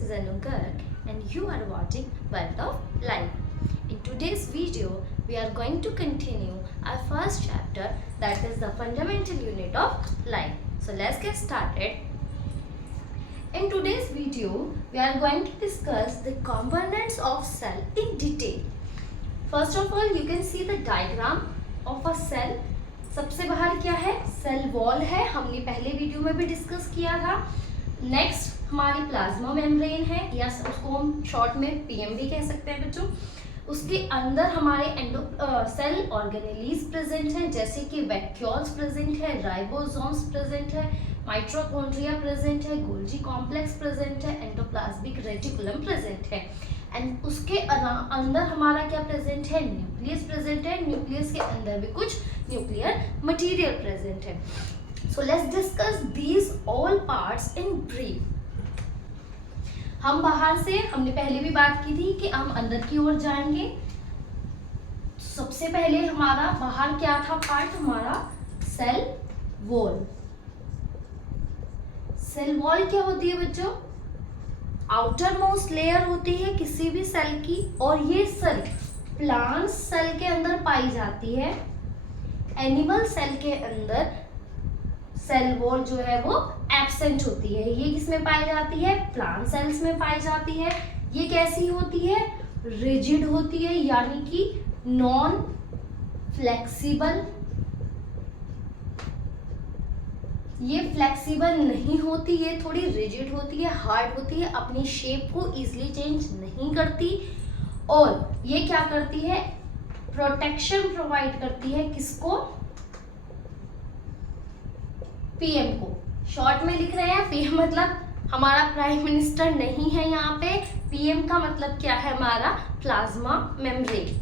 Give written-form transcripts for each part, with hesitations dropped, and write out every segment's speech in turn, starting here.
This is Anu Garg and you are watching World of Life. In today's video, we are going to continue our first chapter, that is the fundamental unit of life. So let's get started. In today's video, we are going to discuss the components of cell in detail. First of all, you can see the diagram of a cell. सबसे बाहर क्या है? Cell wall है, हमने पहले video में भी discuss किया था. नेक्स्ट हमारी प्लाज्मा मेम्ब्रेन है, या उसको हम शॉर्ट में पीएम भी कह सकते हैं बच्चों. उसके अंदर हमारे सेल ऑर्गेनेलीज प्रेजेंट हैं, जैसे कि वैक्यूल्स प्रेजेंट है, राइबोसोम्स प्रेजेंट है, माइटोकॉन्ड्रिया प्रेजेंट है, गोल्जी कॉम्प्लेक्स प्रेजेंट है, एंडोप्लाज्मिक रेटिकुलम प्रेजेंट है. एंड उसके अंदर हमारा क्या प्रेजेंट है? न्यूक्लियस प्रेजेंट है. न्यूक्लियस के अंदर भी कुछ न्यूक्लियर मटेरियल प्रेजेंट है. So let's discuss these all parts in brief. हम बाहर से, हमने पहले भी बात की थी कि हम अंदर की ओर जाएंगे. सबसे पहले हमारा बाहर क्या था पार्ट? हमारा सेल वॉल. सेल वॉल क्या होती है बच्चों? आउटर मोस्ट लेयर होती है किसी भी सेल की, और ये सेल प्लांट सेल के अंदर पाई जाती है. एनिमल सेल के अंदर सेल वॉल जो है वो एब्सेंट होती है. ये किसमें पाई जाती है? प्लांट सेल्स में पाई जाती है. ये कैसी होती है? रिजिड होती है, यानी कि नॉन फ्लेक्सिबल. ये फ्लेक्सिबल नहीं होती, ये थोड़ी रिजिड होती है, हार्ड होती है, अपनी शेप को इजीली चेंज नहीं करती. और ये क्या करती है? प्रोटेक्शन प्रोवाइड करती है. किसको? पीएम को. शॉर्ट में लिख रहे हैं पीएम, मतलब हमारा प्राइम मिनिस्टर नहीं है यहाँ पे. पीएम का मतलब क्या है? हमारा प्लाज्मा मेम्ब्रेन.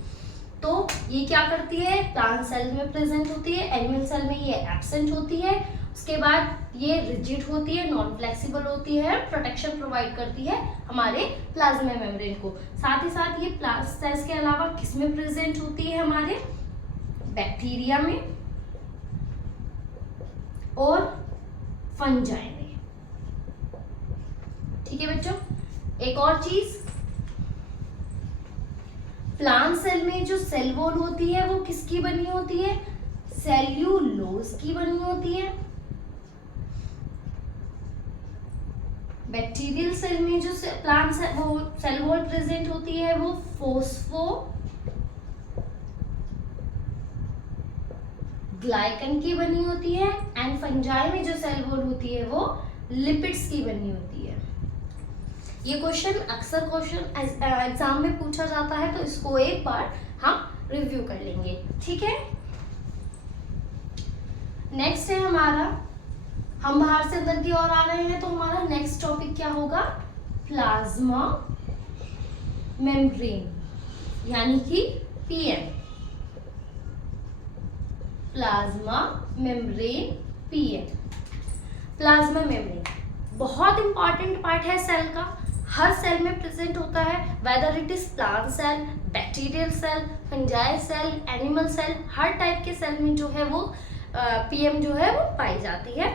तो ये क्या करती है? प्लांट सेल में प्रेजेंट होती है, एनिमल सेल में ये एब्सेंट होती है. उसके बाद ये रिजिड होती है, नॉन फ्लेक्सिबल होती है, प्रोटेक्शन प्रोवाइड करती है हमारे प्लाज्मा मेम्ब्रेन को. साथ ही साथ ये प्लांट सेल्स के अलावा किसमें प्रेजेंट होती है? हमारे बैक्टीरिया में और फंजाई में. ठीक है बच्चों. एक और चीज, प्लांट सेल में जो सेल वॉल होती है वो किसकी बनी होती है? सेल्यूलोज की बनी होती है. बैक्टीरियल सेल में जो प्लांट सेल वॉल प्रेजेंट होती है वो फोस्फो ग्लाइकन की बनी होती है. एंड फंजाई में जो सेल वॉल होती है वो लिपिड्स की बनी होती है. ये क्वेश्चन अक्सर एग्जाम में पूछा जाता है, तो इसको एक बार हम रिव्यू कर लेंगे. ठीक है. नेक्स्ट है हमारा, हम बाहर से अंदर की ओर आ रहे हैं, तो हमारा नेक्स्ट टॉपिक क्या होगा? प्लाज्मा मेम्ब्रेन, यानी कि PM. Plasma membrane, PM. Plasma membrane बहुत इंपॉर्टेंट पार्ट है सेल का. हर सेल में प्रेजेंट होता है, whether it is plant cell, bacterial cell, fungi cell, animal cell. हर टाइप के सेल में जो है वो पीएम जो है वो पाई जाती है.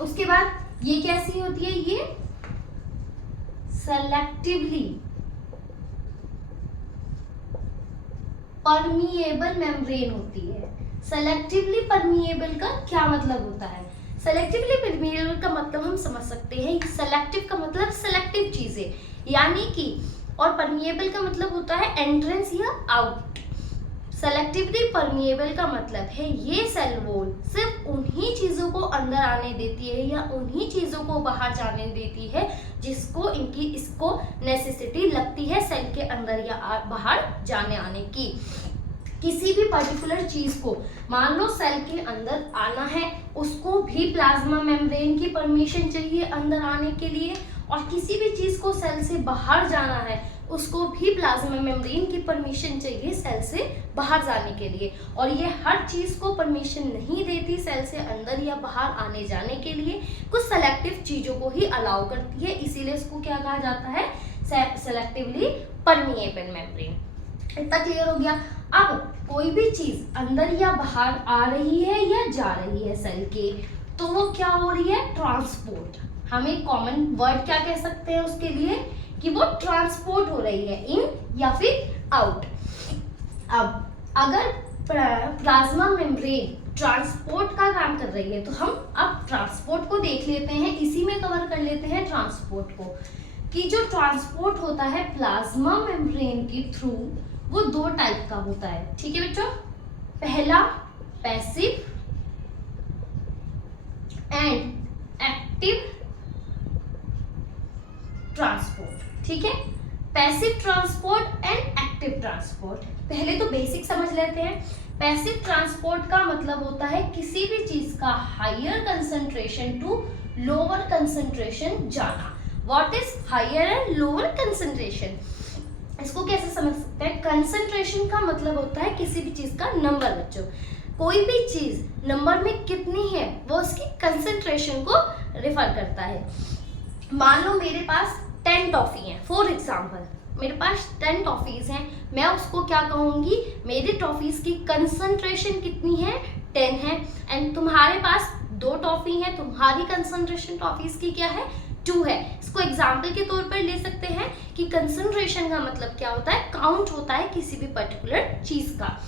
उसके बाद ये कैसी होती है? ये सेलेक्टिवली परमिएबल मेम्ब्रेन होती है. सेलेक्टिवली परमिएबल का क्या मतलब होता है? सेलेक्टिवली परमिएबल का मतलब हम समझ सकते हैं, सेलेक्टिव का मतलब सेलेक्टिव चीजें, यानी कि, और परमिएबल का मतलब होता है एंट्रेंस या आउट. सेलेक्टिवली परमिएबल का मतलब है ये सेल वॉल सिर्फ उन्हीं चीजों को अंदर आने देती है या उन्हीं चीजों को बाहर जाने देती है जिसको इसको नेसेसिटी लगती है सेल के अंदर या बाहर जाने आने की. किसी भी पर्टिकुलर चीज को, मान लो सेल के अंदर आना है, उसको भी प्लाज्मा मेम्ब्रेन की परमिशन चाहिए अंदर आने के लिए. और किसी भी चीज को सेल से बाहर जाना है, उसको भी प्लाज्मा मेम्ब्रेन की परमिशन चाहिए सेल से बाहर जाने के लिए. और ये हर चीज को परमिशन नहीं देती सेल से अंदर या बाहर आने जाने के लिए. कुछ सेलेक्टिव चीजों को ही अलाउ करती है, इसीलिए इसको क्या कहा जाता है? Selectively permeable membrane. इतना क्लियर हो गया. अब कोई भी चीज अंदर या बाहर आ रही है या जा रही है सेल के, तो वो क्या हो रही है, ट्रांसपोर्ट। हम एक कॉमन वर्ड क्या कह सकते हैं उसके लिए कि वो ट्रांसपोर्ट हो रही है, इन या फिर आउट। अब अगर प्लाज्मा मेम्ब्रेन ट्रांसपोर्ट का काम कर रही है तो हम अब ट्रांसपोर्ट को देख लेते हैं, इसी में कवर कर लेते हैं ट्रांसपोर्ट को, कि जो ट्रांसपोर्ट होता है प्लाज्मा मेम्ब्रेन के थ्रू वो दो टाइप का होता है। ठीक है बच्चों, पहला पैसिव एंड एक्टिव ट्रांसपोर्ट। ठीक है, passive transport and active transport. पहले तो बेसिक समझ लेते हैं। पैसिव ट्रांसपोर्ट का मतलब होता है किसी भी चीज का higher concentration to lower concentration जाना। What is higher and lower concentration, इसको कैसे समझ सकते हैं? कंसंट्रेशन का मतलब होता है किसी भी चीज का नंबर। बच्चों, कोई भी चीज नंबर में कितनी है वो उसकी कंसंट्रेशन को रिफर करता है। मान लो मेरे पास 10 टॉफी हैं, फॉर एग्जाम्पल मेरे पास 10 टॉफीज हैं, मैं उसको क्या कहूंगी, मेरी टॉफीज की कंसंट्रेशन कितनी है, 10 है। एंड तुम्हारे पास 2 टॉफी है, तुम्हारी कंसंट्रेशन टॉफीज की क्या है, 2 है। इसको एग्जाम्पल के तौर पर ले सकते हैं कि कंसंट्रेशन का मतलब क्या होता है, काउंट होता है किसी भी पर्टिकुलर चीज का।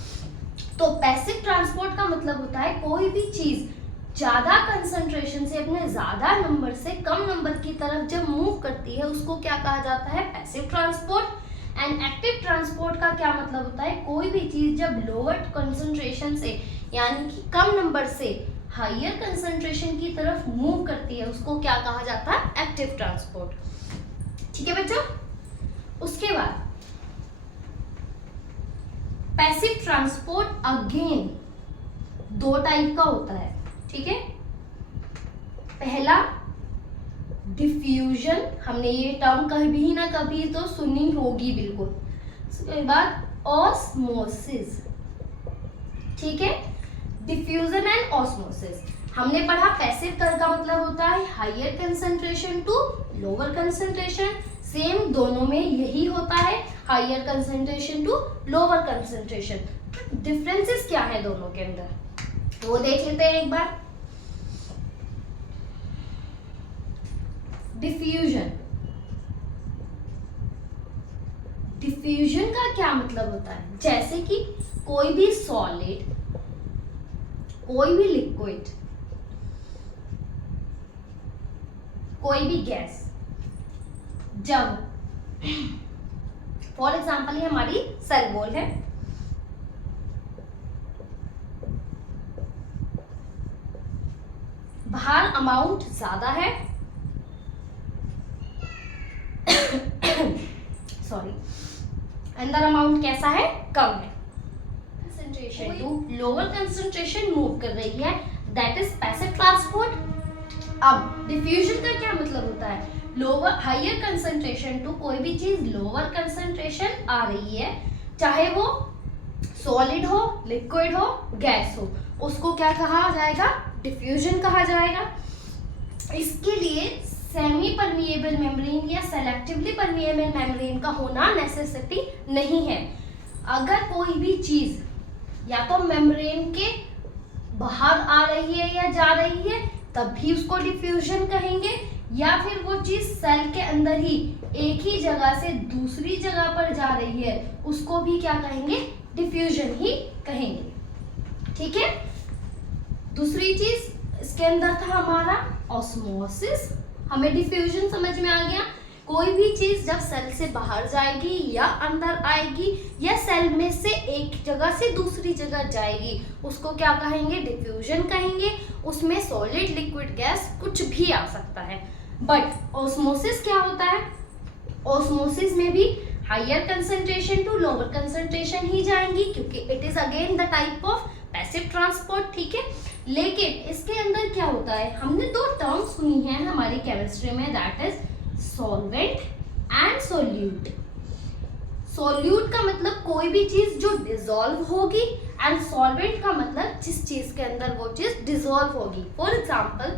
तो पैसिव ट्रांसपोर्ट का मतलब होता है कोई भी चीज ज्यादा कंसंट्रेशन से अपने ज्यादा नंबर से कम नंबर की तरफ जब मूव करती है उसको क्या कहा जाता है, passive transport. And active transport का क्या मतलब होता है, कोई भी चीज जब लोअर कंसंट्रेशन से यानी कि कम नंबर से हायर कंसंट्रेशन की तरफ मूव करती है उसको क्या कहा जाता है, एक्टिव ट्रांसपोर्ट। ठीक है बच्चों, उसके बाद पैसिव ट्रांसपोर्ट अगेन 2 टाइप का होता है। ठीक है, पहला डिफ्यूजन, हमने ये टर्म कभी ना कभी तो सुनी होगी बिल्कुल। उसके बाद ऑस्मोसिस। ठीक है, डिफ्यूजन एंड ऑस्मोसिस हमने पढ़ा। पैसिव का मतलब होता है higher concentration to lower concentration, same दोनों में यही होता है, higher concentration to lower concentration. Differences क्या है दोनों के अंदर वो देख लेते हैं एक बार। डिफ्यूजन, डिफ्यूजन का क्या मतलब होता है, जैसे कि कोई भी सॉलिड, कोई भी लिक्विड, कोई भी गैस, जब फॉर एग्जाम्पल ये हमारी सेल वॉल है, बाहर अमाउंट ज्यादा है, सॉरी अंदर अमाउंट कैसा है, कम है। Concentration to lower concentration move कर रही है, दैट इज पैसिव ट्रांसपोर्ट। अब डिफ्यूजन का क्या मतलब होता है, लोअर हायर कंसंट्रेशन टू कोई भी चीज लोअर कंसंट्रेशन आ रही है, चाहे वो सॉलिड हो, लिक्विड हो, गैस हो, उसको क्या कहा जाएगा, डिफ्यूजन कहा जाएगा। इसके लिए सेमी परमिएबल मेम्ब्रेन या सेलेक्टिवली परमिएबल मेम्ब्रेन का होना नेसेसिटी नहीं है। अगर कोई भी चीज या तो मेम्ब्रेन के बाहर आ रही है या जा रही है तब भी उसको डिफ्यूजन कहेंगे, या फिर वो चीज सेल के अंदर ही एक ही जगह से दूसरी जगह पर जा रही है उसको भी क्या कहेंगे, डिफ्यूजन ही कहेंगे। ठीक है, दूसरी चीज इसके अंदर था हमारा ऑस्मोसिस। हमें डिफ्यूजन समझ में आ गया, कोई भी चीज जब सेल से बाहर जाएगी या अंदर आएगी या सेल में से एक जगह से दूसरी जगह जाएगी उसको क्या कहेंगे, डिफ्यूजन कहेंगे। उसमें सॉलिड, लिक्विड, गैस कुछ भी आ सकता है। बट ऑस्मोसिस क्या होता है, ऑस्मोसिस में भी higher concentration to lower concentration ही जाएंगी क्योंकि it is again the type of passive transport. ठीक है, लेकिन इसके अंदर क्या होता है, हमने 2 टर्म सुनी है हमारी केमिस्ट्री में, that is solvent and solute. Solute का मतलब कोई भी चीज जो डिसॉल्व होगी, एंड सॉल्वेंट का मतलब जिस चीज के अंदर वो चीज डिसॉल्व होगी। फॉर एग्जांपल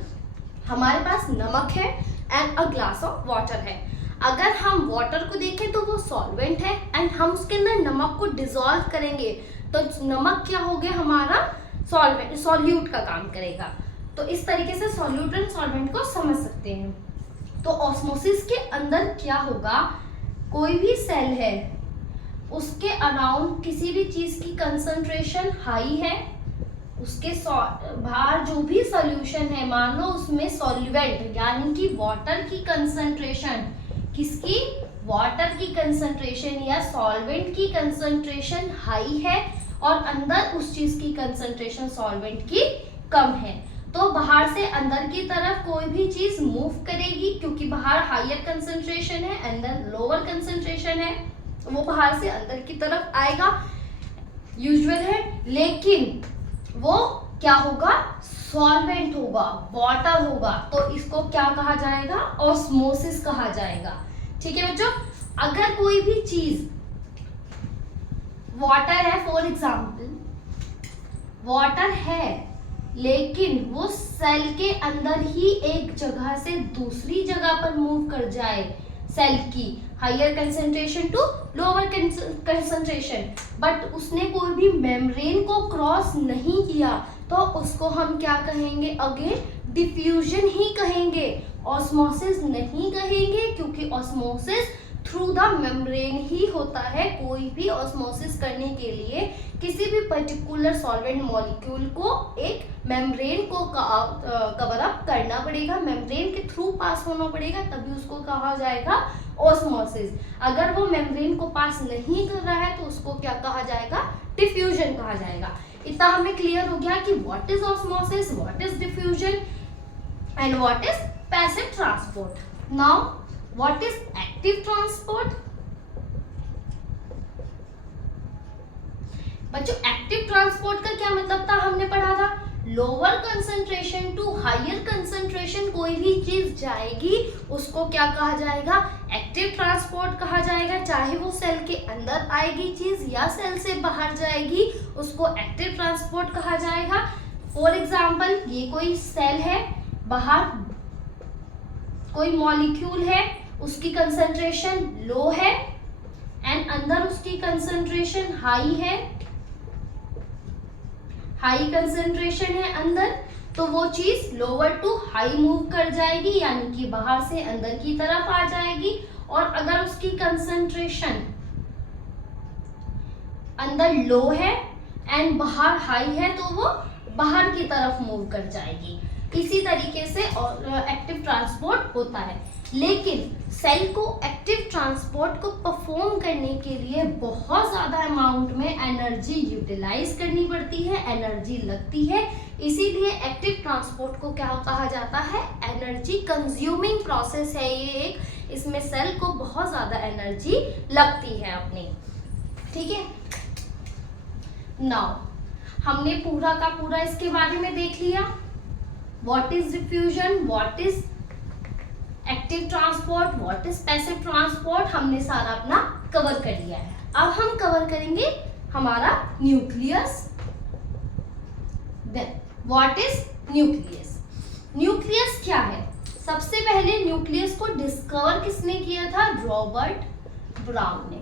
हमारे पास नमक है and a glass of water है। अगर हम वाटर को देखें तो वो सॉल्वेंट है एंड हम उसके अंदर नमक को डिसॉल्व करेंगे तो नमक क्या हो गया, हमारा सॉल्वेंट, सॉल्यूट का काम करेगा। तो इस तरीके से सॉल्यूट एंड सॉल्वेंट को समझ सकते हैं। तो ऑस्मोसिस के अंदर क्या होगा, कोई भी सेल है उसके अराउंड किसी भी चीज की कंसंट्रेशन हाई है, उसके बाहर जो भी सॉल्यूशन है, मान लो उसमें सॉल्वेंट यानी कि वाटर की कंसंट्रेशन, किसकी, वाटर की कंसंट्रेशन या सॉल्वेंट की कंसंट्रेशन हाई है और अंदर उस चीज की कंसंट्रेशन सॉल्वेंट की कम है, तो बाहर से अंदर की तरफ कोई भी चीज मूव करेगी, क्योंकि बाहर हायर कंसंट्रेशन है, अंदर लोअर कंसंट्रेशन है, वो बाहर से अंदर की तरफ आएगा, यूजुअल है, लेकिन वो क्या होगा, सॉल्वेंट होगा, वाटर होगा, तो इसको क्या कहा जाएगा, ऑस्मोसिस कहा जाएगा। ठीक है बच्चों, अगर कोई भी चीज वाटर है, फॉर एग्जाम्पल वाटर है, लेकिन वो सेल के अंदर ही एक जगह से दूसरी जगह पर मूव कर जाए, सेल की higher concentration to lower concentration, but उसने कोई भी मेम्ब्रेन को क्रॉस नहीं किया, तो उसको हम क्या कहेंगे, अगेन डिफ्यूजन ही कहेंगे, ऑस्मोसिस नहीं कहेंगे, क्योंकि ऑस्मोसिस थ्रू द मेम्ब्रेन ही होता है। कोई भी ऑस्मोसिस करने के लिए किसी भी पर्टिकुलर सॉल्वेंट मॉलिक्यूल को एक मेम्ब्रेन को कवर अप करना पड़ेगा, मेम्ब्रेन के थ्रू पास होना पड़ेगा, तभी उसको कहा जाएगा ऑस्मोसिस। अगर वो मेम्ब्रेन को पास नहीं कर रहा है तो उसको क्या कहा जाएगा, डिफ्यूजन कहा जाएगा। इतना हमें क्लियर हो गया कि what is osmosis, what is diffusion and what is passive transport. Now what is active transport. बच्चों एक्टिव ट्रांसपोर्ट का क्या मतलब था, हमने पढ़ा था, lower concentration to higher concentration कोई भी चीज जाएगी उसको क्या कहा जाएगा, एक्टिव ट्रांसपोर्ट कहा जाएगा, चाहे वो सेल के अंदर आएगी चीज या सेल से बाहर जाएगी, उसको एक्टिव ट्रांसपोर्ट कहा जाएगा। फॉर एग्जाम्पल ये कोई सेल है, बाहर कोई मॉलिक्यूल है, उसकी कंसंट्रेशन लो है एंड अंदर उसकी कंसंट्रेशन हाई है, हाई कंसंट्रेशन है अंदर, तो वो चीज लोअर टू हाई मूव कर जाएगी, यानी कि बाहर से अंदर की तरफ आ जाएगी। और अगर उसकी कंसंट्रेशन अंदर लो है एंड बाहर हाई है तो वो बाहर की तरफ मूव कर जाएगी। इसी तरीके से एक्टिव ट्रांसपोर्ट होता है। लेकिन सेल को एक्टिव ट्रांसपोर्ट को परफॉर्म करने के लिए बहुत ज़्यादा अमाउंट में एनर्जी यूटिलाइज करनी पड़ती है, एनर्जी लगती है, इसीलिए एक्टिव ट्रांसपोर्ट को क्या कहा जाता है, एनर्जी कंज्यूमिंग प्रोसेस है ये एक, इसमें सेल को बहुत ज़्यादा एनर्जी लगती है अपनी। ठीक है, नाउ हमने पूरा का पूरा इसके बारे में देख लिया, what is diffusion, what is active transport, what is passive transport, हमने सारा अपना कवर कर लिया है। अब हम कवर करेंगे हमारा nucleus. Then what is nucleus. Nucleus क्या है, सबसे पहले न्यूक्लियस को डिस्कवर किसने किया था, रॉबर्ट ब्राउन ने।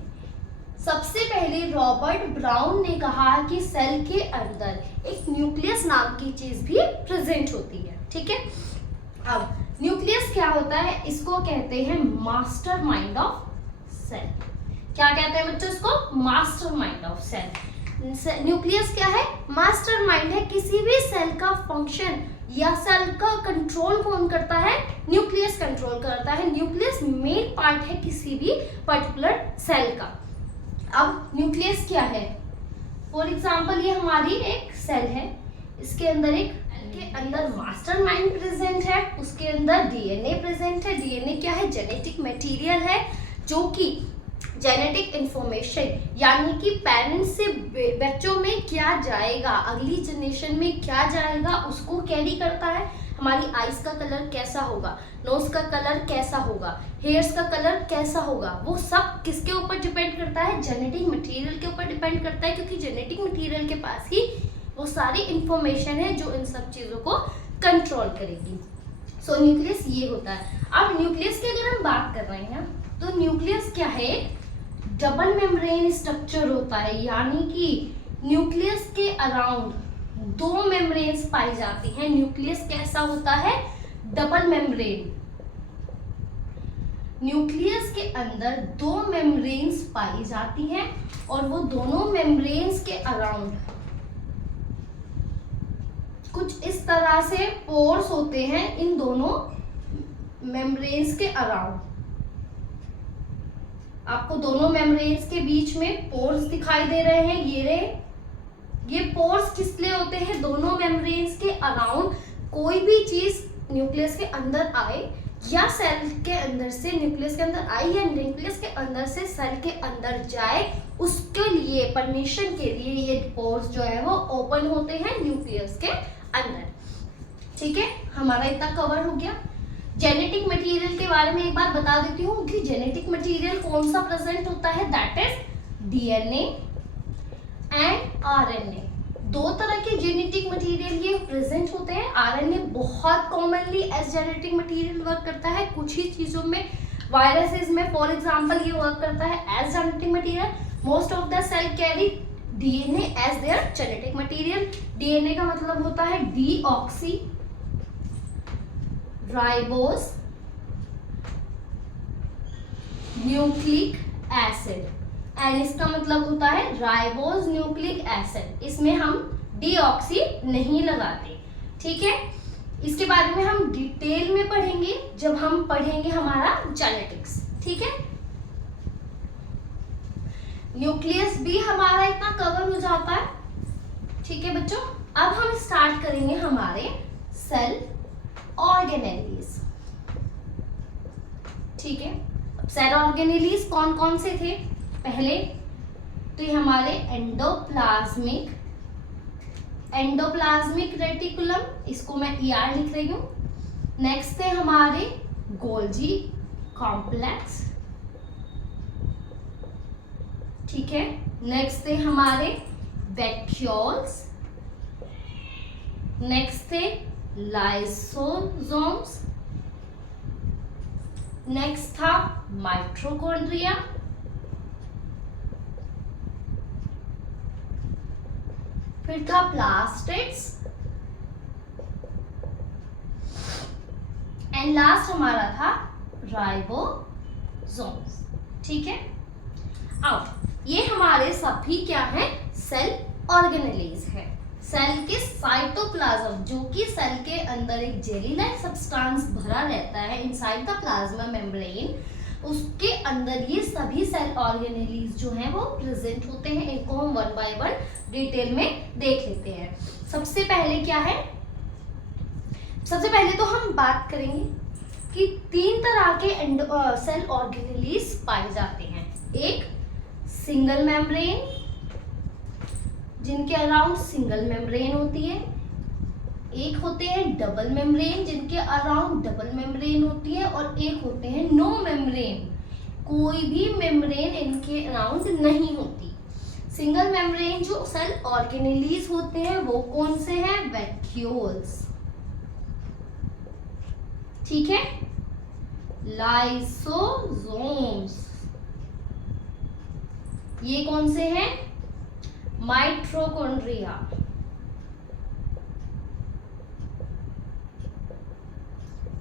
सबसे पहले रॉबर्ट ब्राउन ने कहा कि सेल के अंदर एक न्यूक्लियस नाम की चीज भी प्रेजेंट होती है। ठीक है, अब न्यूक्लियस क्या होता है, इसको कहते हैं मास्टर माइंड ऑफ सेल। क्या कहते हैं बच्चों इसको, master mind of cell. Nucleus क्या है, मास्टर माइंड है, किसी भी सेल का फंक्शन या सेल का कंट्रोल कौन करता है, न्यूक्लियस कंट्रोल करता है। न्यूक्लियस मेन पार्ट है किसी भी पर्टिकुलर सेल का। अब न्यूक्लियस क्या है, फॉर एग्जाम्पल ये हमारी एक सेल है, इसके अंदर एक के अंदर मास्टर माइंड प्रेजेंट है, उसके अंदर डीएनए प्रेजेंट है। डीएनए क्या है, जेनेटिक मटेरियल है, जो कि जेनेटिक इंफॉर्मेशन यानी कि पेरेंट्स से बच्चों में क्या जाएगा, अगली जनरेशन में क्या जाएगा, उसको कैरी करता है। हमारी आईज का कलर कैसा होगा, नोज का कलर कैसा होगा, हेयर्स का कलर कैसा होगा, वो सब किसके ऊपर डिपेंड करता है, जेनेटिक मटेरियल के ऊपर डिपेंड करता है, क्योंकि जेनेटिक मटेरियल के पास ही वो सारी इंफॉर्मेशन है जो इन सब चीज़ों को कंट्रोल करेगी। सो न्यूक्लियस ये होता है। अब न्यूक्लियस की अगर हम बात कर रहे हैं तो न्यूक्लियस क्या है, डबल मेम्ब्रेन स्ट्रक्चर होता है, यानी कि न्यूक्लियस के अराउंड दो मेम्ब्रेन्स पाई जाती हैं। न्यूक्लियस कैसा होता है? Double membrane. न्यूक्लियस के अंदर दो मेम्ब्रेन्स पाई जाती हैं और वो दोनों मेम्ब्रेन्स के अराउंड कुछ इस तरह से पोर्स होते हैं। इन दोनों मेम्ब्रेन्स के अराउंड आपको दोनों मेम्ब्रेन्स के बीच में पोर्स दिखाई दे रहे हैं। ये पोर्स किस लिए होते हैं? दोनों मेम्ब्रेन्स के अराउंड कोई भी चीज न्यूक्लियस के अंदर आए या सेल के अंदर से न्यूक्लियस के अंदर आए या न्यूक्लियस के अंदर से सेल के अंदर जाए, उसके लिए परमिशन के लिए ये पोर्स जो है वो ओपन होते हैं न्यूक्लियस के अंदर। ठीक है, हमारा इतना कवर हो गया। जेनेटिक मटेरियल के बारे में एक बार बता देती हूँ कि जेनेटिक मटेरियल कौन सा प्रेजेंट होता है, that is DNA and RNA. दो तरह के जेनेटिक मटेरियल ये प्रेजेंट होते हैं। आरएनए बहुत commonly as genetic material work करता है, कुछ ही चीजों में, वायरसेस में फॉर एग्जांपल ये वर्क करता है as genetic material. Most of the cell carry DNA as their genetic material. DNA का मतलब होता है deoxy ribose nucleic acid, and इसका मतलब होता है राइबोस न्यूक्लिक एसिड। इसमें हम डीऑक्सी नहीं लगाते। ठीक है, इसके बारे में हम डिटेल में पढ़ेंगे जब हम पढ़ेंगे हमारा जेनेटिक्स। ठीक है, न्यूक्लियस भी हमारा इतना कवर हो जाता है। ठीक है बच्चों, अब हम स्टार्ट करेंगे हमारे सेल ऑर्गेनेलीज। ठीक है, सेल ऑर्गेनेलीज कौन कौन से थे? पहले तो ये हमारे एंडोप्लाज्मिक रेटिकुलम, इसको मैं ER लिख रही हूँ। नेक्स्ट थे हमारे गोल्जी कॉम्प्लेक्स। ठीक है, नेक्स्ट थे हमारे वैक्यूल्स। नेक्स्ट थे लाइसोसोम्स। नेक्स्ट था माइटोकॉन्ड्रिया। फिर था प्लास्टिड्स एंड लास्ट हमारा था राइबोसोम्स। ठीक है, अब ये हमारे सभी क्या है? सेल ऑर्गेनेलीज है। सेल के साइटोप्लाज्म, जो कि सेल के अंदर एक जेली लाइक सब्सटेंस भरा रहता है इनसाइड द प्लाज्मा मेम्ब्रेन, उसके अंदर ये सभी सेल ऑर्गेनेलीज जो हैं वो प्रेजेंट होते हैं। इनको हम वन बाय वन डिटेल में देख लेते हैं। सबसे पहले क्या है? सबसे पहले तो हम बात करेंगे कि तीन तरह के सेल ऑर्गेनेलीज पाए जाते हैं। एक सिंगल मेम्ब्रेन, जिनके अराउंड सिंगल मेम्ब्रेन होती है। एक होते हैं डबल मेम्ब्रेन, जिनके अराउंड डबल मेम्ब्रेन होती है। और एक होते हैं नो मेम्ब्रेन, कोई भी मेम्ब्रेन इनके अराउंड नहीं होती। सिंगल मेम्ब्रेन जो सेल ऑर्गेनेलीज होते हैं वो कौन से हैं? वैक्यूल्स। ठीक है, लाइसोसोम्स, ये कौन से हैं? माइटोकॉन्ड्रिया।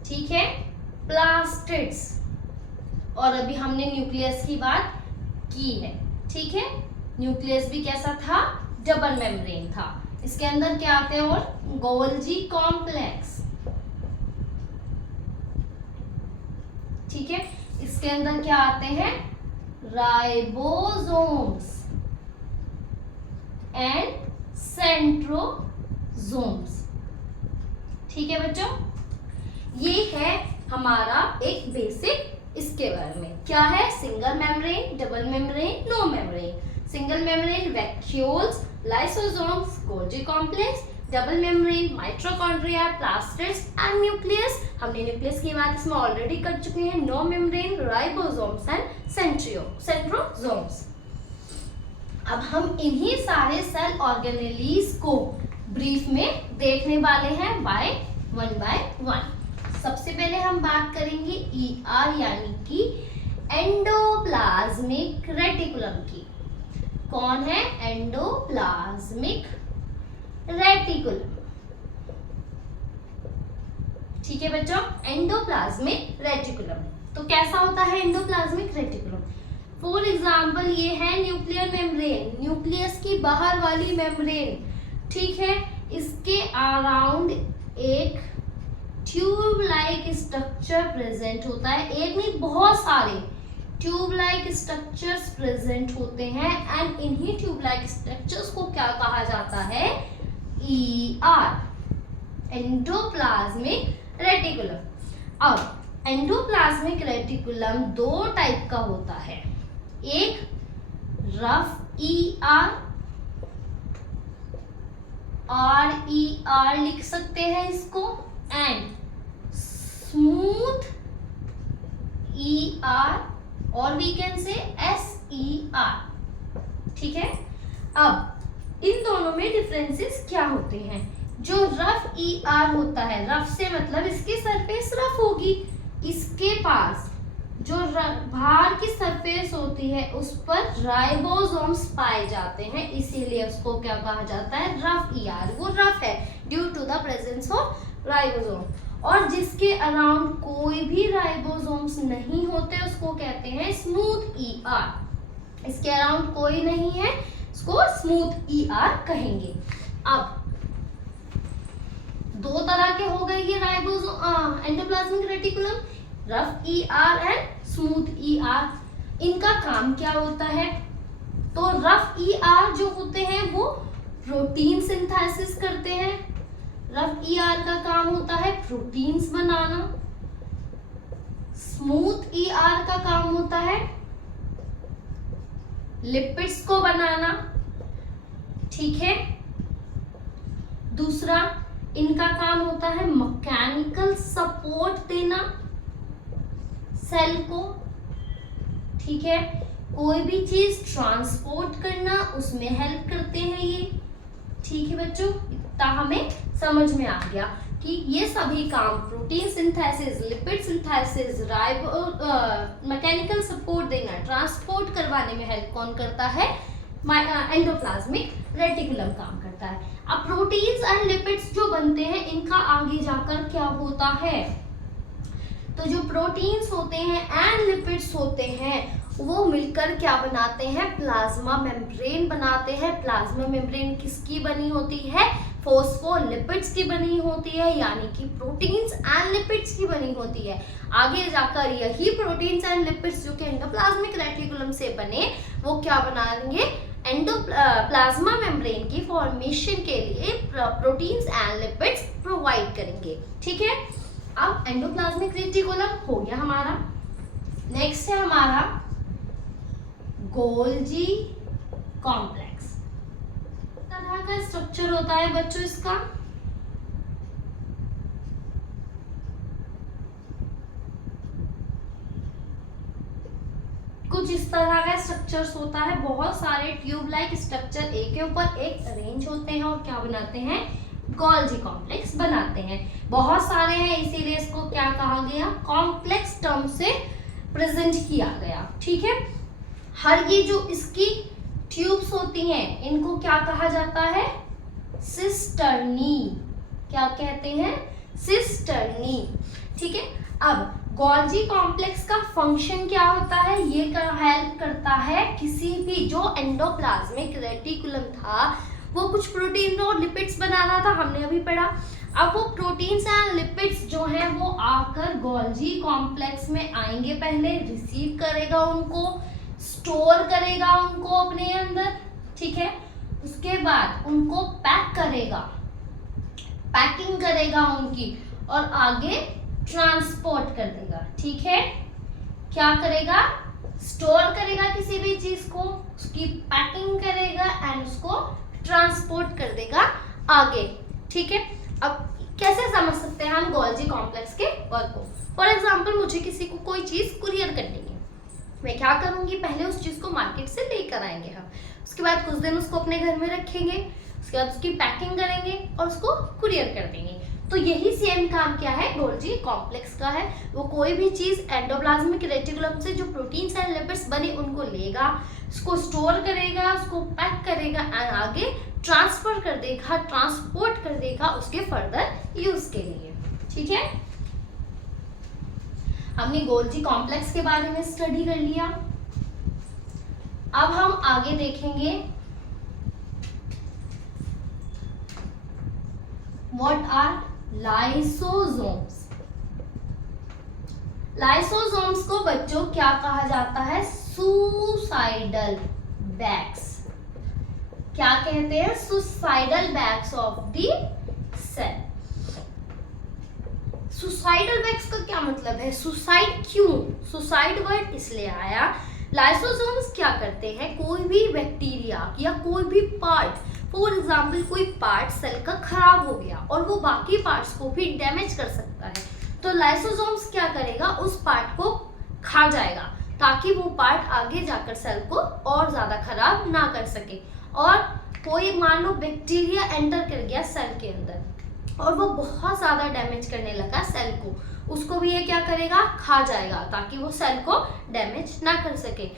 ठीक है, प्लास्टिड्स, और अभी हमने न्यूक्लियस की बात की है। ठीक है, न्यूक्लियस भी कैसा था? डबल मेम्ब्रेन था। इसके अंदर क्या आते हैं? और गोल्जी कॉम्प्लेक्स। ठीक है, इसके अंदर क्या आते हैं? Ribosomes and centrosomes. ठीक है बच्चों, ये है हमारा एक बेसिक इसके बारे में। क्या है? Single membrane, double membrane, no membrane. Single membrane vacuoles, lysosomes, Golgi complex. Double membrane mitochondria, plastids and nucleus. हमने न्यूक्लियस की बात इसमें ऑलरेडी कर चुके हैं। No membrane, ribosomes and centrosomes. अब हम इन्हीं सारे सेल ऑर्गेनेलीज को ब्रीफ में देखने वाले हैं वन बाय वन। सबसे पहले हम बात करेंगे ER यानी कि एंडोप्लाज्मिक रेटिकुलम की। कौन है? Endoplasmic reticulum. ठीक है बच्चों, एंडोप्लाज्मिक रेटिकुलम। तो कैसा होता है एंडोप्लाज्मिक रेटिकुलम? फॉर एग्जाम्पल ये है न्यूक्लियर मेम्ब्रेन, न्यूक्लियस की बाहर वाली मेम्ब्रेन, ठीक है। इसके अराउंड एक ट्यूब लाइक स्ट्रक्चर प्रेजेंट होता है, एक नहीं बहुत सारे ट्यूब लाइक स्ट्रक्चर्स प्रेजेंट होते हैं एंड इन्हीं ट्यूब लाइक स्ट्रक्चर्स को क्या कहा जाता है? ER, endoplasmic reticulum. अब एंडोप्लाज्मिक रेटिकुलम दो टाइप का होता है, एक रफ ER, RER लिख सकते हैं इसको, एंड स्मूथ ER और वी कैन से SER। ठीक है, अब इन दोनों में डिफरेंसेस क्या होते हैं? जो रफ ER होता है, रफ से मतलब इसकी सरफेस रफ होगी, इसके पास जो बाहर की सरफेस होती है उस पर राइबोसोम्स पाए जाते हैं, इसीलिए उसको क्या कहा जाता है? Rough ER। वो रफ है due to the presence of ribosome. और जिसके अराउंड कोई भी राइबोसोम्स नहीं होते उसको कहते हैं स्मूथ ER। इसके अराउंड कोई नहीं है, इसको स्मूथ ER कहेंगे। अब दो तरह के हो गए ये ribosome, endoplasmic reticulum, rough ER and smooth ER। इनका काम क्या होता है? तो रफ ER जो होते हैं वो प्रोटीन सिंथेसिस करते हैं। रफ ER का काम होता है प्रोटीन्स बनाना। स्मूथ ER का काम होता है लिपिड्स को बनाना। ठीक है, दूसरा इनका काम होता है मैकेनिकल सपोर्ट देना सेल को। ठीक है, कोई भी चीज ट्रांसपोर्ट करना उसमें हेल्प करते हैं ये। ठीक है बच्चों, इतना हमें समझ में आ गया कि ये सभी काम protein synthesis, lipid synthesis, mechanical support देना, ट्रांसपोर्ट करवाने में हेल्प कौन करता है? एंडोप्लाज्मिक रेटिकुलम काम करता है। अब प्रोटीन्स एंड लिपिड्स जो बनते हैं इनका आगे जाकर क्या होता है? तो जो प्रोटीन्स होते हैं एंड लिपिड्स होते हैं वो मिलकर क्या बनाते हैं? प्लाज्मा मेम्ब्रेन बनाते हैं। प्लाज्मा मेम्ब्रेन किसकी बनी होती है? फोस्फोलिपिड्स की बनी होती है, यानी कि प्रोटीन्स एंड लिपिड्स की बनी होती है। आगे जाकर यही प्रोटीन्स एंड लिपिड्स जो कि एंडोप्लाज्मिक रेटिकुलम से बने वो क्या बनाएंगे? प्लाज्मा मेम्ब्रेन की फॉर्मेशन के लिए प्रोटीन्स एंड लिपिड्स प्रोवाइड करेंगे। ठीक है, अब एंडोप्लाज्मिक रेटिकुलम हो गया हमारा। नेक्स्ट है हमारा गोल्जी कॉम्प्लेक्स। तरह का स्ट्रक्चर होता है बच्चों इसका। कुछ इस तरह का स्ट्रक्चर्स होता है, बहुत सारे ट्यूब लाइक स्ट्रक्चर एक के ऊपर एक अरेंज होते हैं और क्या बनाते हैं? गोल्जी कॉम्प्लेक्स बनाते हैं। बहुत सारे हैं इसीलिए इसको क्या कहा गया? कॉम्प्लेक्स टर्म से प्रेजेंट किया गया। ठीक है, हर ये जो इसकी ट्यूब्स होती हैं इनको क्या कहा जाता है? सिस्टर्नी। क्या कहते हैं? सिस्टर्नी। ठीक है, अब गोल्जी कॉम्प्लेक्स का फंक्शन क्या होता है? ये हेल्प करता है किसी भी जो एंडोप्लाज्मिक रेटिकुलम था वो कुछ प्रोटीन और लिपिड्स बना रहा था, हमने अभी पढ़ा। अब वो प्रोटीन्स एंड लिपिड्स जो हैं वो आकर गोल्जी कॉम्प्लेक्स में आएंगे, पहले रिसीव करेगा उनको, स्टोर करेगा उनको अपने अंदर। ठीक है, उसके बाद उनको पैक करेगा, पैकिंग करेगा उनकी और आगे ट्रांसपोर्ट कर देगा। ठीक है, क्या करेगा? स्टोर करेगा किसी भी चीज को, उसकी पैकिंग करेगा एंड उसको ट्रांसपोर्ट कर देगा आगे। ठीक है, अब कैसे समझ सकते हैं हम गोल्जी कॉम्प्लेक्स के वर्क को? फॉर एग्जाम्पल मुझे किसी को कोई चीज कुरियर करनी है, मैं क्या करूंगी? पहले उस चीज को मार्केट से लेकर आएंगे हम, उसके बाद कुछ दिन उसको अपने घर में रखेंगे, उसके बाद उसकी पैकिंग करेंगे और उसको कुरियर कर देंगे। तो यही सेम काम क्या है? गोल्जी कॉम्प्लेक्स का है। वो कोई भी चीज एंडोप्लाज्मिक रेटिकुलम से जो प्रोटीन्स एंड लिपिड्स बने उनको लेगा, उसको स्टोर करेगा, उसको पैक करेगा एंड आगे ट्रांसफर कर देगा, ट्रांसपोर्ट कर देगा उसके फर्दर यूज के लिए। ठीक है, हमने गोल्जी कॉम्प्लेक्स के बारे में स्टडी कर लिया। अब हम आगे देखेंगे व्हाट आर लाइसोसोम्स। लाइसोसोम्स को बच्चों क्या कहा जाता है? Suicidal bags. क्या कहते हैं? Suicidal bags of the cell. Suicidal bags का क्या मतलब है? सुसाइड क्यों? सुसाइड वर्ड इसलिए आया, लाइसोसोम्स क्या करते हैं, कोई भी बैक्टीरिया या कोई भी पार्ट, फॉर एग्जाम्पल कोई पार्ट सेल का खराब हो गया और वो बाकी पार्ट्स को भी डैमेज कर सकता है, तो लाइसोसोम्स क्या करेगा, उस पार्ट को खा जाएगा ताकि वो पार्ट आगे जाकर सेल को और ज्यादा खराब ना कर सके। और कोई मान लो बैक्टीरिया एंटर कर गया सेल के अंदर और वो बहुत ज्यादा डैमेज करने लगा सेल को, उसको भी ये क्या करेगा, खा जाएगा ताकि वो सेल को डैमेज ना कर सके।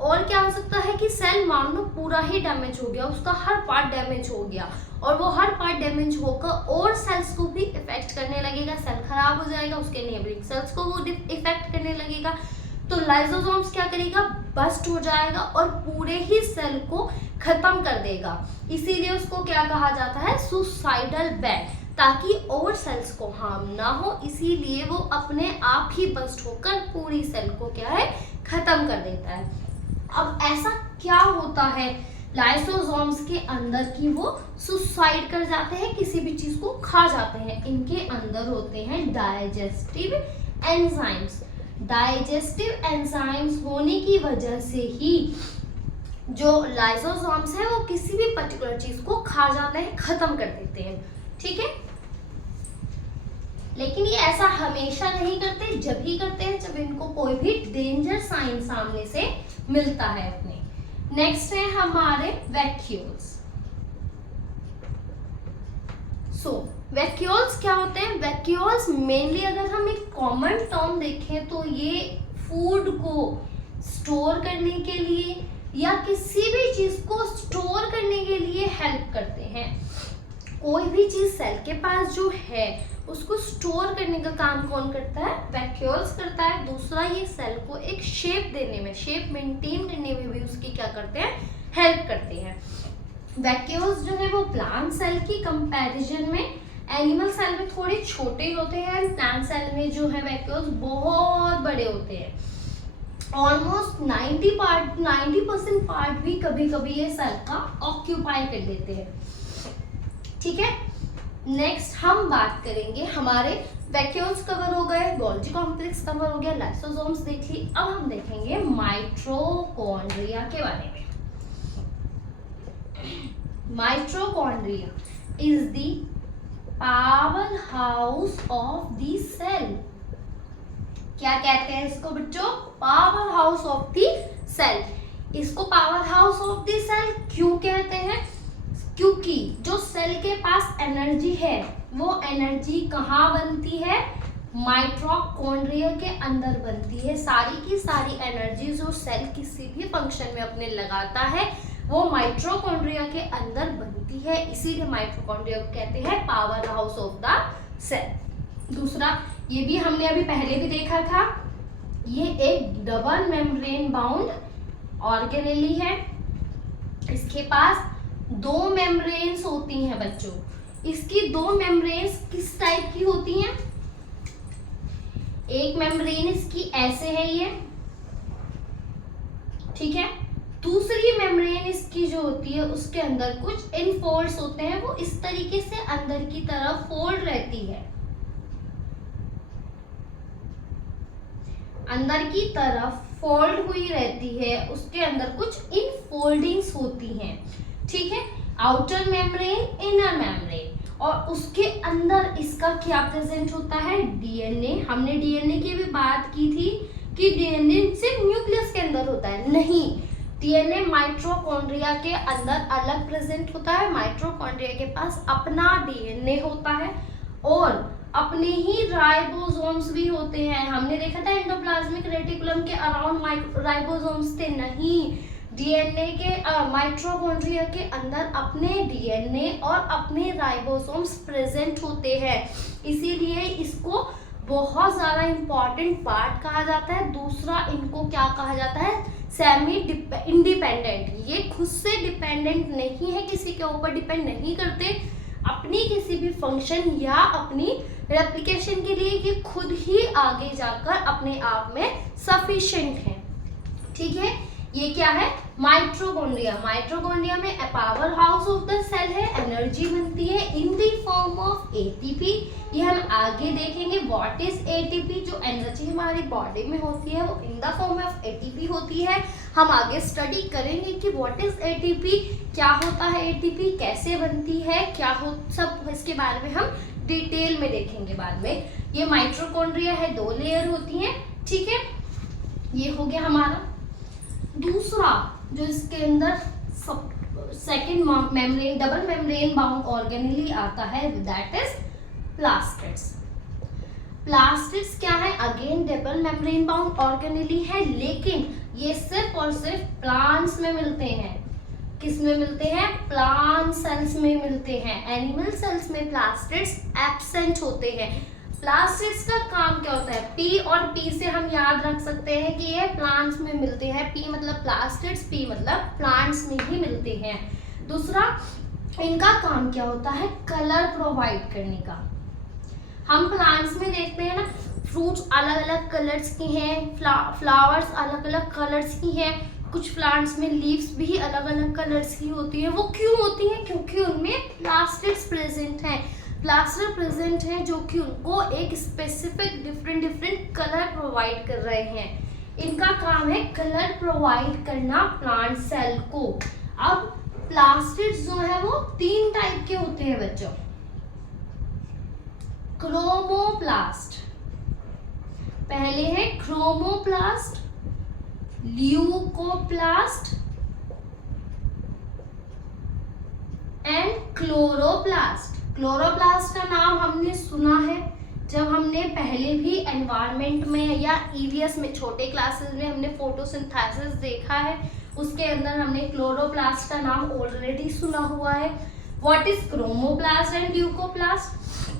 और क्या हो सकता है कि सेल मान लो पूरा ही डैमेज हो गया, उसका हर पार्ट डैमेज हो गया और वो हर पार्ट डैमेज होकर और सेल्स को भी इफेक्ट करने लगेगा, सेल खराब हो जाएगा, उसके नेबरिंग सेल्स को वो इफेक्ट करने लगेगा। तो लाइसोसोम्स क्या करेगा, बस्ट हो जाएगा और पूरे ही सेल को खत्म कर देगा। इसीलिए उसको क्या कहा जाता है, सुसाइडल बैग, ताकि और सेल्स को हार्म ना हो, इसीलिए वो अपने आप ही बस्ट होकर पूरी सेल को क्या है, खत्म कर देता है। अब ऐसा क्या होता है लाइसोसोम्स के अंदर कि वो सुसाइड कर जाते हैं, किसी भी चीज को खा जाते हैं? इनके अंदर होते हैं डाइजेस्टिव एंजाइम्स। डाइजेस्टिव एंजाइम्स होने की वजह से ही जो लाइसोसोम्स है वो किसी भी पर्टिकुलर चीज को खा जाते हैं, खत्म कर देते हैं। ठीक है, लेकिन ये ऐसा हमेशा नहीं करते, जब ही करते हैं जब इनको कोई भी डेंजर साइन सामने से मिलता है अपने। नेक्स्ट है हमारे वैक्यूल्स। वैक्यूल्स क्या होते हैं? वैक्यूल्स मेनली अगर हम एक कॉमन टर्म देखें तो ये फूड को स्टोर करने के लिए या किसी भी चीज को स्टोर करने के लिए हेल्प करते हैं। कोई भी चीज सेल के पास जो है उसको स्टोर करने का काम कौन करता है? वैक्यूल्स करता है। दूसरा, ये सेल को एक शेप देने में, शेप मेंटेन करने में भी उसकी क्या करते हैं, हेल्प करते हैं। वैक्यूल्स जो है वो प्लांट सेल की कंपैरिजन में एनिमल सेल में थोड़े छोटे होते हैं, प्लांट सेल में जो है वैक्यूल्स बहुत बड़े होते हैं। ऑलमोस्ट 90% पार्ट भी कभी कभी ये सेल का ऑक्यूपाई कर लेते हैं। ठीक है, नेक्स्ट हम बात करेंगे, हमारे वैक्यूल्स कवर हो गए, गोल्जी कॉम्प्लेक्स कवर हो गया, लाइसोसोम्स देख ली। अब हम देखेंगे माइटोकॉन्ड्रिया के बारे में। Mitochondria is the power house of the cell. क्या कहते हैं इसको बच्चों? Power house of the cell. इसको power house of the cell क्यों कहते हैं? क्योंकि जो सेल के पास एनर्जी है वो एनर्जी कहाँ बनती है? माइटोकॉन्ड्रिया के अंदर बनती है। सारी की सारी एनर्जी जो सेल किसी भी फंक्शन में अपने लगाता है वो माइटोकॉन्ड्रिया के अंदर बनती है, इसीलिए माइटोकॉन्ड्रिया को कहते हैं power house of the cell. दूसरा, ये भी हमने अभी पहले भी देखा था, ये एक डबल मेम्ब्रेन बाउंड ऑर्गेनेली है। इसके पास 2 मेम्ब्रेन्स होती हैं बच्चों। इसकी 2 मेम्ब्रेन्स किस टाइप की होती हैं? एक मेम्ब्रेन इसकी ऐसे है ये, ठीक है। दूसरी मेम्ब्रेन इसकी जो होती है उसके अंदर कुछ इनफोल्ड्स होते हैं, वो इस तरीके से अंदर की तरफ फोल्ड रहती है, अंदर की तरफ फोल्ड हुई रहती है, उसके अंदर कुछ इनफोल्डिंग्स होती हैं, ठीक है। आउटर मेम्ब्रेन, इनर मेम्ब्रेन, और उसके अंदर इसका क्या प्रेजेंट होता है? डीएनए। हमने डीएनए की भी बात की थी कि डीएनए सिर्फ न्यूक्लियस के अंदर होता है, नहीं, डीएनए माइटोकॉन्ड्रिया के अंदर अलग प्रेजेंट होता है। माइटोकॉन्ड्रिया के पास अपना डीएनए होता है और अपने ही राइबोसोम्स भी होते हैं। हमने देखा था एंडोप्लाज्मिक रेटिकुलम के अराउंड राइबोसोम्स थे, नहीं, डीएनए के माइटोकॉन्ड्रिया के अंदर अपने डीएनए और अपने राइबोसोम्स प्रेजेंट होते हैं, इसीलिए इसको बहुत ज़्यादा इम्पॉर्टेंट पार्ट कहा जाता है। दूसरा इनको क्या कहा जाता है, सेमी इंडिपेंडेंट। ये खुद से डिपेंडेंट नहीं है, किसी के ऊपर डिपेंड नहीं करते अपनी किसी भी फंक्शन या अपनी रेप्लिकेशन के लिए, ये खुद ही आगे जाकर अपने आप में सफिशिएंट है। ठीक है, ये क्या है, माइटोकॉन्ड्रिया। माइटोकॉन्ड्रिया में power house of the cell है, एनर्जी बनती है in the form of ATP. ये हम आगे देखेंगे व्हाट इज एटीपी। जो एनर्जी हमारी बॉडी में होती है वो in the form of ATP होती है। हम आगे स्टडी करेंगे कि व्हाट इज एटीपी, क्या होता है एटीपी, कैसे बनती है, क्या हो, सब इसके बारे में हम डिटेल में देखेंगे बाद में। ये माइटोकॉन्ड्रिया है, 2 लेयर होती हैं। ठीक है, ये हो गया हमारा। दूसरा जो इसके अंदर second membrane, double membrane bound organelle आता है, दैट इज प्लास्टिड्स। प्लास्टिड्स क्या है, again double membrane bound organelle है, लेकिन ये सिर्फ और सिर्फ प्लांट्स में मिलते हैं। किस में मिलते हैं, प्लांट सेल्स में मिलते हैं। एनिमल सेल्स में प्लास्टिड्स एब्सेंट होते हैं। प्लास्टिड्स का काम क्या होता है, पी और पी से हम याद रख सकते हैं कि ये प्लांट्स में मिलते हैं। पी मतलब प्लास्टिड्स, पी मतलब प्लांट्स में ही मिलते हैं। दूसरा इनका काम क्या होता है, कलर प्रोवाइड करने का। हम प्लांट्स में देखते हैं ना, फ्रूट्स अलग अलग कलर्स की हैं, फ्लावर्स अलग अलग कलर्स की हैं, कुछ प्लांट्स में लीव्स भी अलग अलग कलर्स की होती है। वो क्यों होती है, क्योंकि उनमें प्लास्टिड्स प्रेजेंट हैं। प्लास्टिड प्रेजेंट है जो कि उनको एक स्पेसिफिक डिफरेंट कलर प्रोवाइड कर रहे हैं। इनका काम है कलर प्रोवाइड करना प्लांट सेल को। अब प्लास्टिड्स जो है वो 3 टाइप के होते हैं बच्चों। क्रोमोप्लास्ट, पहले है chromoplast, leucoplast and chloroplast. Chloroplast का नाम हमने सुना है जब हमने पहले भी एनवायरनमेंट में या ईवीएस में छोटे क्लासेस में हमने फोटोसिंथेसिस देखा है, उसके अंदर हमने क्लोरोप्लास्ट का नाम ऑलरेडी सुना हुआ है। What is chromoplast and leucoplast?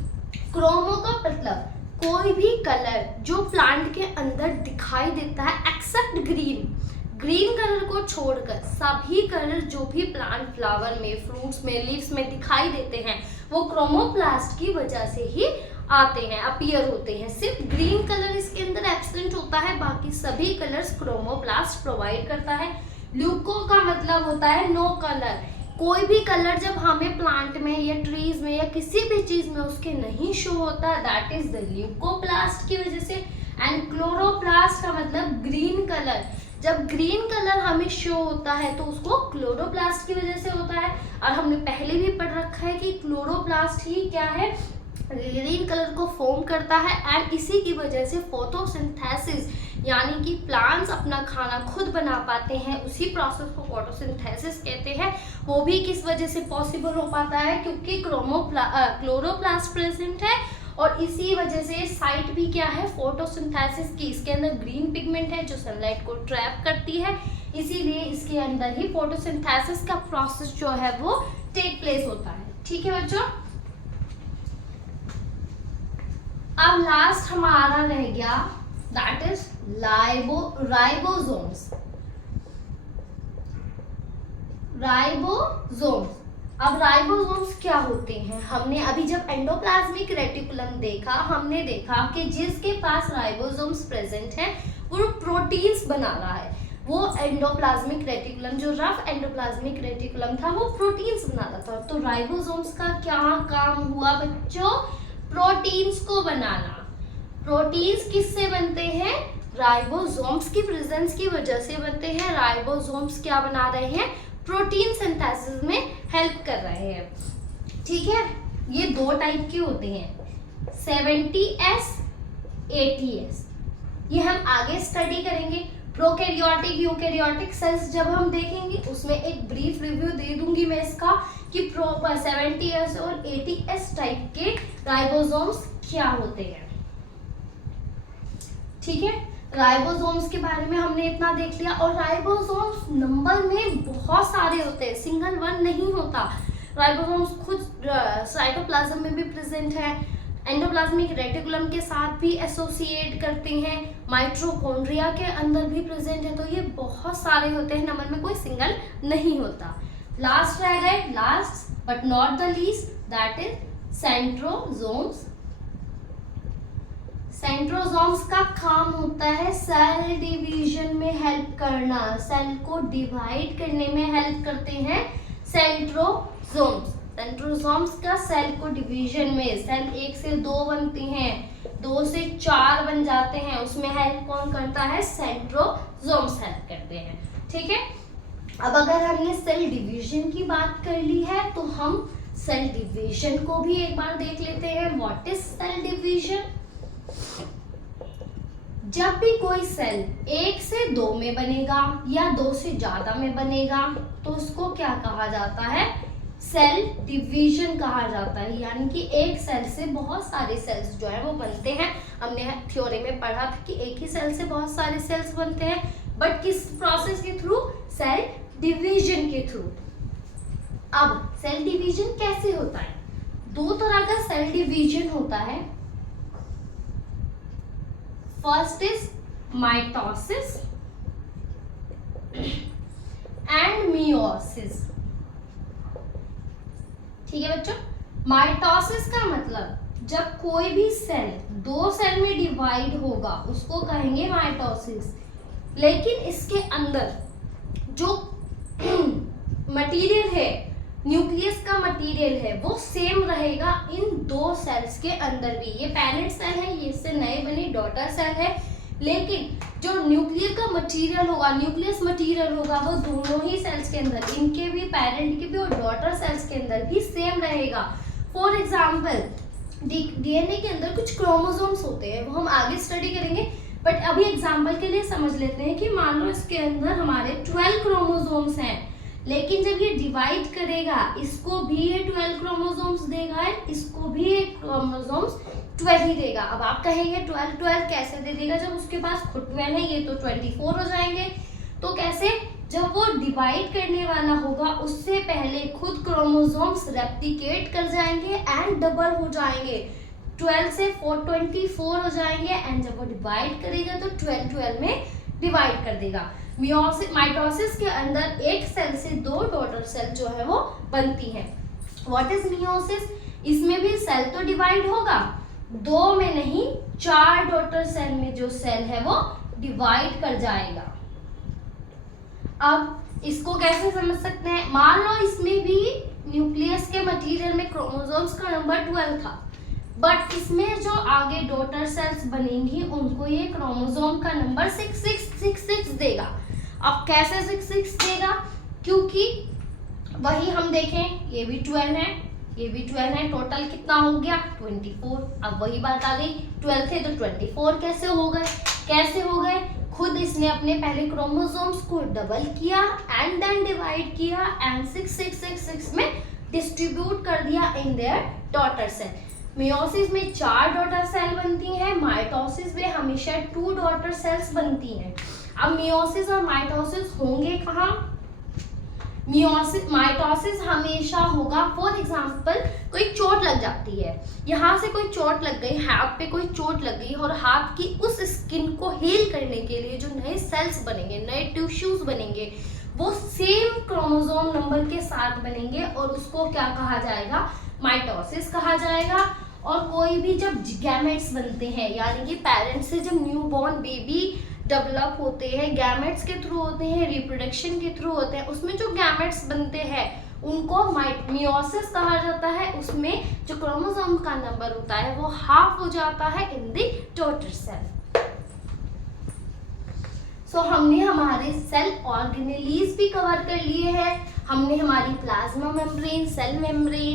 Chromo का मतलब कोई भी कलर जो प्लांट के अंदर दिखाई देता है एक्सेप्ट ग्रीन, ग्रीन कलर को छोड़कर सभी कलर जो भी प्लांट फ्लावर में, फ्रूट्स में, लीव्स में दिखाई देते हैं वो क्रोमोप्लास्ट की वजह से ही आते हैं, अपीयर होते हैं। सिर्फ ग्रीन कलर इसके अंदर एब्सेंट होता है, बाकी सभी कलर्स क्रोमोप्लास्ट प्रोवाइड करता है। ल्यूको का मतलब होता है नो कलर, कोई भी कलर जब हमें प्लांट में या ट्रीज में या किसी भी चीज में उसके नहीं शो होता, दैट इज द ल्यूकोप्लास्ट की वजह से। एंड क्लोरोप्लास्ट का मतलब ग्रीन कलर, जब ग्रीन कलर हमें शो होता है तो उसको क्लोरोप्लास्ट की वजह से होता है। और हमने पहले भी पढ़ रखा है कि क्लोरोप्लास्ट ही क्या है, ग्रीन कलर को फॉर्म करता है। एंड इसी की वजह से फोटोसिंथेसिस यानी कि प्लांट्स अपना खाना खुद बना पाते हैं, उसी प्रोसेस को फोटोसिंथेसिस कहते हैं। वो भी किस वजह से पॉसिबल हो पाता है, क्योंकि क्लोरोप्लास्ट प्रेजेंट है। और इसी वजह से साइट भी क्या है, फोटोसिंथेसिस की। इसके अंदर ग्रीन पिगमेंट है जो सनलाइट को ट्रैप करती है, इसीलिए इसके अंदर ही फोटोसिंथेसिस का प्रोसेस जो है वो टेक प्लेस होता है। ठीक है बच्चों, अब लास्ट हमारा रह गया दैट इज राइबोसोम्स। राइबोसोम्स, अब राइबोसोम्स क्या होते हैं? हमने अभी जब एंडोप्लाज्मिक रेटिकुलम देखा, हमने देखा कि जिसके पास राइबोसोम्स प्रेजेंट है वो प्रोटीन्स बना रहा है। वो एंडोप्लाज्मिक रेटिकुलम, जो रफ एंडोप्लाज्मिक रेटिकुलम था, वो प्रोटीन्स बना रहा था। तो राइबोसोम्स का क्या काम हुआ बच्चों? प्रोटीन्स को बनाना। प्रोटीन्स किससे बनते हैं? राइबोसोम्स की प्रेजेंस की वजह से बनते हैं। राइबोसोम्स क्या बना रहे हैं? प्रोटीन सिंथेसिस में हेल्प कर रहे हैं। ठीक है, ये 2 टाइप के होते हैं, 70S 80S। ये हम आगे स्टडी करेंगे। प्रोकैरियोटिक यूकैरियोटिक सेल्स जब हम देखेंगे उसमें एक ब्रीफ रिव्यू दे दूंगी मैं इसका कि 70S और 80S टाइप के राइबोसोम्स क्या होते हैं। ठीक है, राइबोसोम्स के बारे में हमने इतना देख लिया। और राइबोसोम्स नंबर में बहुत सारे होते हैं, सिंगल वन नहीं होता। राइबोसोम्स खुद साइटोप्लाज्म में भी प्रेजेंट है, एंडोप्लाज्मिक रेटिकुलम के साथ भी एसोसिएट करते हैं, माइटोकॉन्ड्रिया के अंदर भी प्रेजेंट है। तो ये बहुत सारे होते हैं, नंबर में कोई सिंगल नहीं होता। लास्ट रह गए, last but not the least, that is centrosomes. Centrosomes का काम होता है सेल डिवीजन में हेल्प करना, सेल को डिवाइड करने में हेल्प करते हैं सेंट्रोसोम्स। सेंट्रोसोम्स का सेल को डिवीजन में, सेल 1 से 2 बनती हैं, 2 से 4 बन जाते हैं, उसमें हेल्प कौन करता है? सेंट्रोसोम्स हेल्प करते हैं। ठीक है, अब अगर हमने सेल डिवीजन की बात कर ली है तो हम सेल डिवीजन को भी एक बार देख लेते हैं। What is cell division? जब भी कोई सेल 1 से 2 में बनेगा या 2 से ज्यादा में बनेगा तो उसको क्या कहा जाता है? सेल डिवीजन कहा जाता है। यानी कि एक सेल से बहुत सारे सेल्स जो है वो बनते हैं। हमने थ्योरी में पढ़ा था कि एक ही सेल से बहुत सारे सेल्स बनते हैं, बट किस प्रोसेस के थ्रू? सेल डिवीजन के थ्रू। अब सेल डिवीजन कैसे होता है? 2 तरह का सेल डिवीजन होता है। First is mitosis and meiosis. ठीक है बच्चों, माइटोसिस का मतलब जब कोई भी सेल 2 सेल में डिवाइड होगा उसको कहेंगे माइटोसिस। लेकिन इसके अंदर जो मटेरियल है, न्यूक्लियस का मटेरियल है, वो सेम रहेगा इन 2 सेल्स के अंदर भी। ये पेरेंट सेल है, ये इससे नए बनी डॉटर सेल है, लेकिन जो न्यूक्लियर का मटेरियल होगा, न्यूक्लियस मटेरियल होगा, वो दोनों ही सेल्स के अंदर, इनके भी, पेरेंट के भी और डॉटर सेल्स के अंदर भी सेम रहेगा। फॉर एग्जाम्पल डीएनए के अंदर कुछ क्रोमोसोम्स होते हैं, वो हम आगे स्टडी करेंगे, बट अभी एग्जाम्पल के लिए समझ लेते हैं कि मान लो इसके अंदर हमारे 12 क्रोमोसोम्स हैं, लेकिन जब ये डिवाइड करेगा इसको भी ये 12 क्रोमोसोम्स देगा, इसको भी एक क्रोमोसोम्स 12 ही देगा। अब आप कहेंगे 12 कैसे दे देगा जब उसके पास खुद 12 है, ये तो 24 हो जाएंगे। तो कैसे? जब वो डिवाइड करने वाला होगा उससे पहले खुद क्रोमोसोम्स रेप्लिकेट कर जाएंगे एंड डबल हो जाएंगे, 12 से 24 हो जाएंगे, एंड जब वो डिवाइड करेगा तो 12 में डिवाइड कर देगा। माइटोसिस के अंदर एक सेल से 2 डॉटर सेल जो है वो बनती हैं। What is meiosis? इसमें भी सेल तो डिवाइड होगा, 2 में नहीं 4 डॉटर सेल में जो सेल है वो डिवाइड कर जाएगा। अब इसको कैसे समझ सकते हैं? मान लो इसमें भी न्यूक्लियस के मटेरियल में क्रोमोसोम्स का नंबर 12 था, बट इसमें जो आगे डॉटर सेल्स बनेंगी उनको ये क्रोमोसोम का नंबर 6666 देगा। अब कैसे 66 देगा? क्योंकि वही हम देखें, ये भी 12 है, ये भी 12 है, टोटल कितना हो गया? 24। अब वही बात आ गई, 12 थे तो 24 कैसे हो गए? कैसे हो गए? खुद इसने अपने पहले क्रोमोसोम्स को डबल किया एंड देन डिवाइड किया एंड 6666 में डिस्ट्रीब्यूट कर दिया in their daughter cell. Meiosis में 4 डॉटर सेल बनती हैं, माइटोसिस में हमेशा 2 डॉटर सेल्स बनती हैं। अब मियोसिस और माइटोसिस होंगे कहाँ? माइटोसिस हमेशा होगा, फॉर एग्जाम्पल कोई चोट लग जाती है, यहाँ से कोई चोट लग गई, हाथ पे कोई चोट लग गई, और हाथ की उस स्किन को हील करने के लिए जो नए सेल्स बनेंगे, नए टिश्यूज बनेंगे, वो सेम क्रोमोसोम नंबर के साथ बनेंगे और उसको क्या कहा जाएगा? माइटोसिस कहा जाएगा। और कोई भी जब गैमेट्स बनते हैं, यानी कि पेरेंट्स से जब न्यूबॉर्न बेबी डेवलप होते हैं, गैमेट्स के थ्रू होते हैं, रिप्रोडक्शन के थ्रू होते हैं, उसमें जो गैमेट्स बनते हैं उनको मियोसिस कहा जाता है। उसमें जो क्रोमोसोम का नंबर होता है वो हाफ हो जाता है इन द डॉटर सेल। सो हमने हमारे सेल ऑर्गेनेलीज भी कवर कर लिए हैं, हमने हमारी plasma membrane,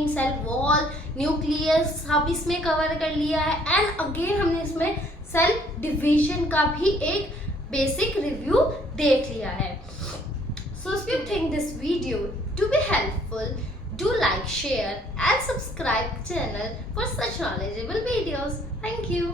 cell wall, nucleus सब इसमें कवर कर लिया है, एंड अगेन हमने इसमें सेल डिवीजन का भी एक बेसिक रिव्यू देख लिया है। So if you think this video to be helpful, do like, share and subscribe channel for such knowledgeable videos. Thank you.